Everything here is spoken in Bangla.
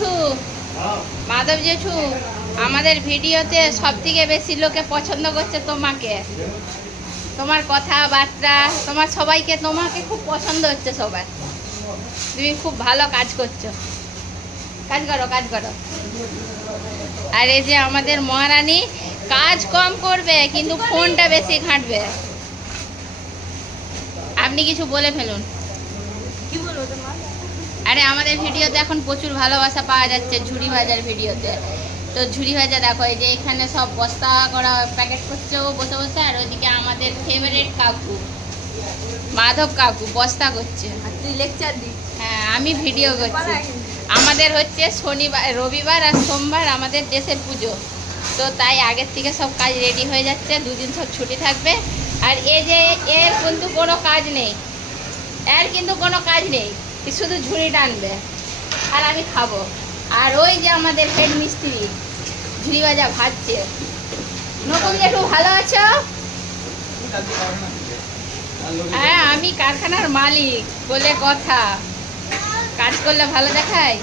জেঠু, মাধব জেঠু, আমাদের ভিডিওতে সব থেকে বেশি লোকে পছন্দ করছে তোমাকে, তোমার কথাবার্তা, তোমার সবাইকে, তোমাকে খুব পছন্দ হচ্ছে সবাই। তুমি খুব ভালো কাজ করছো, কাজ করো কাজ করো। আর এই যে আমাদের মহারানী কাজ কম করবে কিন্তু ফোনটা বেশি ঘাঁটবে। আপনি কিছু বলে ফেলুন। কি বলবো তোমার? আরে আমাদের ভিডিওতে এখন প্রচুর ভালোবাসা পাওয়া যাচ্ছে ঝুড়ি ভাজার ভিডিওতে। তো ঝুড়ি ভাজা দেখো, এই যে এখানে সব বস্তা করা প্যাকেট করছে ও বসে বসে, আর ওইদিকে আমাদের ফেভারিট কাকু মাধব কাকু বস্তা করছে। আর তুই লেকচার দিস। হ্যাঁ, আমি ভিডিও করছি। আমাদের হচ্ছে শনিবার, রবিবার আর সোমবার আমাদের দেশের পুজো, তো তাই আগের থেকে সব কাজ রেডি হয়ে যাচ্ছে, দুদিন সব ছুটি থাকবে। আর এই যে এর কিন্তু কোনো কাজ নেই, এর কিন্তু কোনো কাজ নেই, শুধু ঝুড়ি টানবে আর আমি খাবো। আর ওই যে আমাদের হেড মিস্ত্রি ঝুড়ি ভাজা ভাজছে। নতুন জেঠু ভালো আছো? হ্যাঁ, আমি কারখানার মালিক বলে কথা, কাজ করলে ভালো দেখায়।